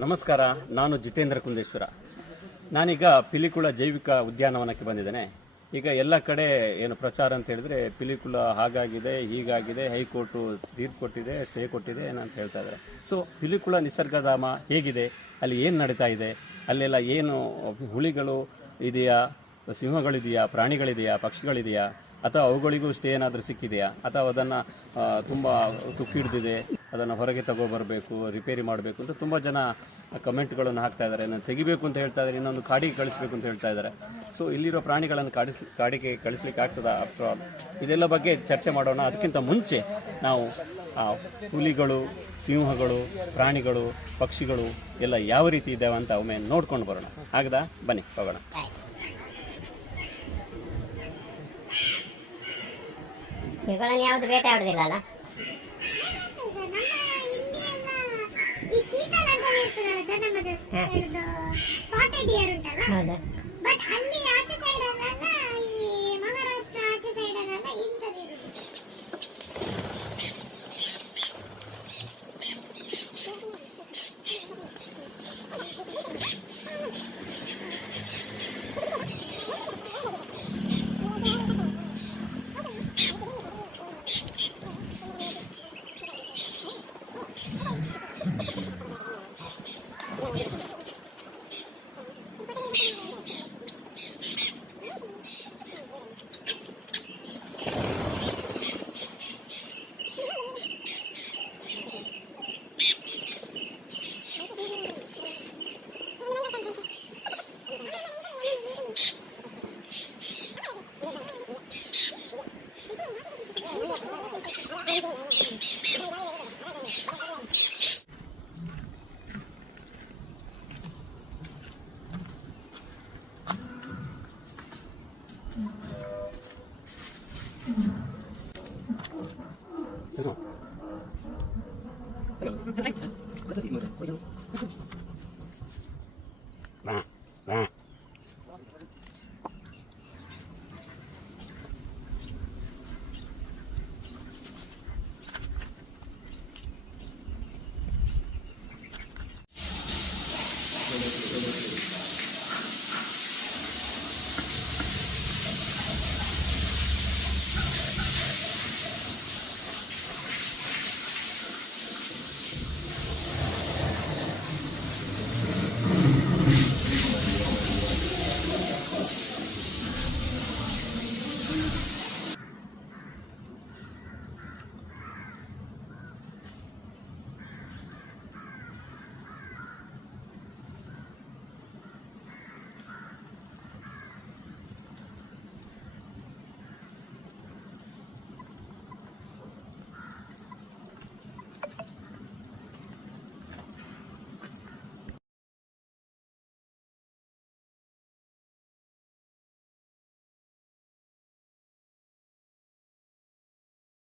ನಮಸ್ಕಾರ, ನಾನು ಜಿತೇಂದ್ರ ಕುಂದೇಶ್ವರ. ನಾನೀಗ ಪಿಲಿಕುಳ ಜೈವಿಕ ಉದ್ಯಾನವನಕ್ಕೆ ಬಂದಿದ್ದೇನೆ. ಈಗ ಎಲ್ಲ ಕಡೆ ಏನು ಪ್ರಚಾರ ಅಂತ ಹೇಳಿದ್ರೆ ಪಿಲಿಕುಳ ಹಾಗಾಗಿದೆ, ಹೀಗಾಗಿದೆ, ಹೈಕೋರ್ಟು ತೀರ್ಪು ಕೊಟ್ಟಿದೆ, ಸ್ಟೇ ಕೊಟ್ಟಿದೆ ಏನಂತ ಹೇಳ್ತಾ ಇದ್ದಾರೆ. ಸೊ ಪಿಲಿಕುಳ ನಿಸರ್ಗಧಾಮ ಹೇಗಿದೆ, ಅಲ್ಲಿ ಏನು ನಡೀತಾ ಇದೆ, ಅಲ್ಲೆಲ್ಲ ಏನು ಹುಲಿಗಳು ಇದೆಯಾ, ಸಿಂಹಗಳಿದೆಯಾ, ಪ್ರಾಣಿಗಳಿದೆಯಾ, ಪಕ್ಷಿಗಳಿದೆಯಾ, ಅಥವಾ ಅವುಗಳಿಗೂ ಸ್ಟೇ ಏನಾದರೂ ಸಿಕ್ಕಿದೆಯಾ, ಅಥವಾ ಅದನ್ನು ತುಂಬ ತುಕ್ಕು ಹಿಡಿದಿದೆ, ಅದನ್ನು ಹೊರಗೆ ತಗೋಬರಬೇಕು, ರಿಪೇರಿ ಮಾಡಬೇಕು ಅಂತ ತುಂಬ ಜನ ಕಮೆಂಟ್ಗಳನ್ನು ಹಾಕ್ತಾ ಇದ್ದಾರೆ. ನಾನು ತೆಗಿಬೇಕು ಅಂತ ಹೇಳ್ತಾ ಇದ್ದಾರೆ, ಇನ್ನೊಂದು ಕಾಡಿಗೆ ಕಳಿಸಬೇಕು ಅಂತ ಹೇಳ್ತಾ ಇದ್ದಾರೆ. ಸೊ ಇಲ್ಲಿರೋ ಪ್ರಾಣಿಗಳನ್ನು ಕಾಡಿಗೆ ಕಳಿಸ್ಲಿಕ್ಕೆ ಆಗ್ತದಾ ಆಫ್ಟರ್ ಆಲ್? ಇದೆಲ್ಲ ಬಗ್ಗೆ ಚರ್ಚೆ ಮಾಡೋಣ. ಅದಕ್ಕಿಂತ ಮುಂಚೆ ನಾವು ಹುಲಿಗಳು, ಸಿಂಹಗಳು, ಪ್ರಾಣಿಗಳು, ಪಕ್ಷಿಗಳು ಎಲ್ಲ ಯಾವ ರೀತಿ ಇದ್ದಾವೆ ಅಂತ ಒಮ್ಮೆ ನೋಡ್ಕೊಂಡು ಬರೋಣ. ಆಗದಾ? ಬನ್ನಿ ಹೋಗೋಣ. ಇವುಗಳನ್ನು ಯಾವುದು ಬೇಟೆ ಆಡುದಿಲ್ಲ ಅಲ್ಲ? ಹೌದಾ? ಬಟ್ ಅಲ್ಲಿ ಆಚೆ ಸೈಡ್ ಅಲ್ಲ, ಈ ಮಹಾರಾಷ್ಟ್ರ ಆಚೆ ಸೈಡ್ ಅಲ್ಲ ಇಂಥದ್ದು ಇರುದು.